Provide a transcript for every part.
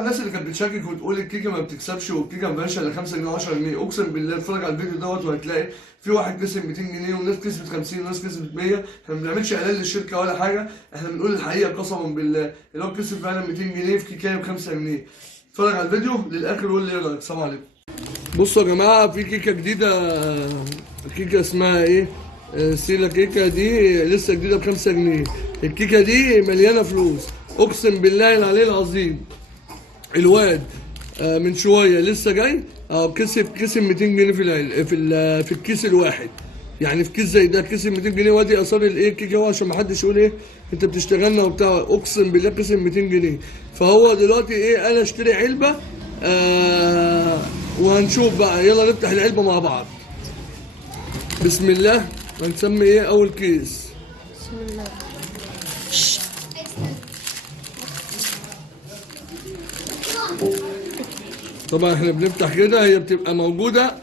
الناس اللي كانت بتشكك وتقول الكيكه ما بتكسبش والكيكه ما فيهاش الا 5 جنيه و10 جنيه، اقسم بالله اتفرج على الفيديو دوت وهتلاقي في واحد كسب 200 جنيه وناس كسبت 50 وناس كسبت 100. احنا ما بنعملش اعلان للشركه ولا حاجه، احنا بنقول الحقيقه قسما بالله. اللي هو كسب فعلا 200 جنيه في كيكه ب 5 جنيه. اتفرج على الفيديو للاخر وقول لي ايه رايك. السلام عليكم. بصوا يا جماعه، في كيكه جديده، كيكه اسمها ايه؟ سيلا كيكه. دي لسه جديده ب 5 جنيه. الكيكه دي مليانه فلوس، اقسم بالله العلي العظيم. الواد من شويه لسه جاي كسب 200 جنيه في الكيس الواحد. يعني في كيس زي ده كسب 200 جنيه. وادي اثار الايه الكيكه، هو عشان ما حدش يقول ايه انت بتشتغلنا وبتاع. اقسم بالله كسب 200 جنيه. فهو دلوقتي ايه، انا اشتري علبه وهنشوف بقى. يلا نفتح العلبه مع بعض. بسم الله. هنسمي ايه اول كيس؟ بسم الله. طبعا احنا بنفتح كده، هي بتبقى موجوده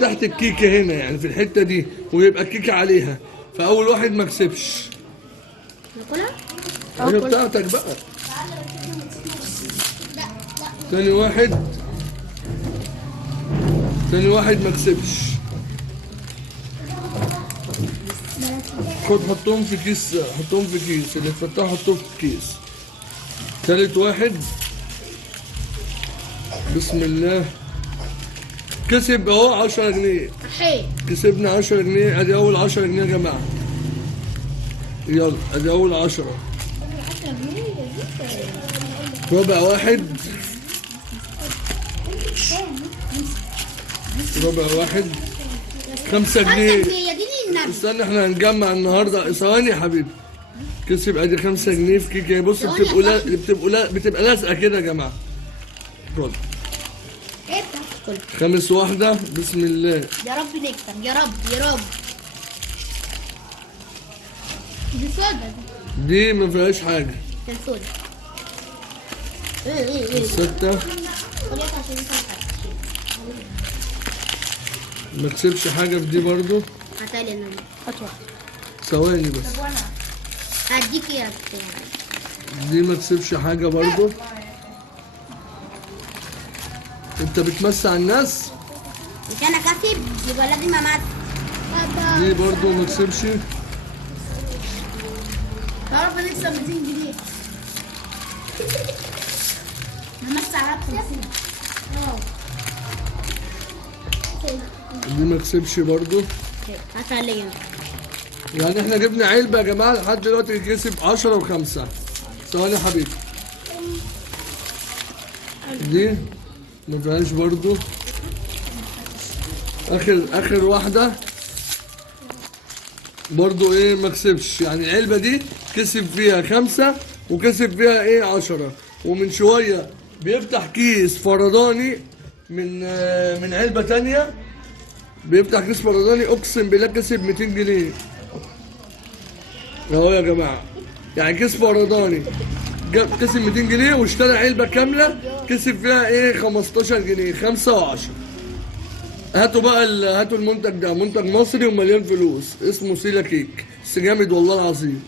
تحت الكيكه هنا، يعني في الحته دي، ويبقى الكيكه عليها. فاول واحد ما كسبش. ناكلها؟ هي بتاعتك بقى. تاني واحد ما كسبش. حطهم في كيس، اللي اتفتحوا حطهم في كيس. تالت واحد بسم الله كسب اهو 10 جنيه. كسبنا 10 جنيه. ادي اول 10 جنيه يا جماعه. يلا ادي اول 10. رابع واحد 5 جنيه. استنى احنا هنجمع النهارده. ثواني يا حبيبي. كسب ادي 5 جنيه في كيكه. بص بتبقى لازقه كده يا جماعه. خد. خامس واحدة بسم الله. يا رب نكسب، يا رب يا رب. دي سودا. دي ما فيهاش حاجة. دي سودا. الستة ما كسبش حاجة في دي برضو. هاتلي انا. هات واحدة. ثواني بس. هديك ايه؟ دي ما كسبش حاجة برضو. انت بتمسع الناس؟ مش انا كسب يبقى لازم امسك. دي برضو ما كسبش. تعرف نكسب 200 جنيه. نمسك على 50. دي ما كسبش برضو. هات عليا. يعني احنا جبنا علبة يا جماعة لحد دلوقتي كسب 10 و5. ثواني يا حبيبي. دي ما فيهاش برضو. اخر واحدة برضو ايه ما كسبش. يعني العلبة دي كسب فيها 5 وكسب فيها ايه 10. ومن شوية بيفتح كيس فرداني من علبة تانية. بيفتح كيس فرداني اقسم بالله كسب 200 جنيه اهو يا جماعة. يعني كيس فرداني كسب 200 جنيه واشترى علبة كاملة كسب فيها ايه 15 جنيه. 5 و10. هاتوا المنتج ده، منتج مصري ومليان فلوس، اسمه سيلا كيك، بس جامد والله العظيم.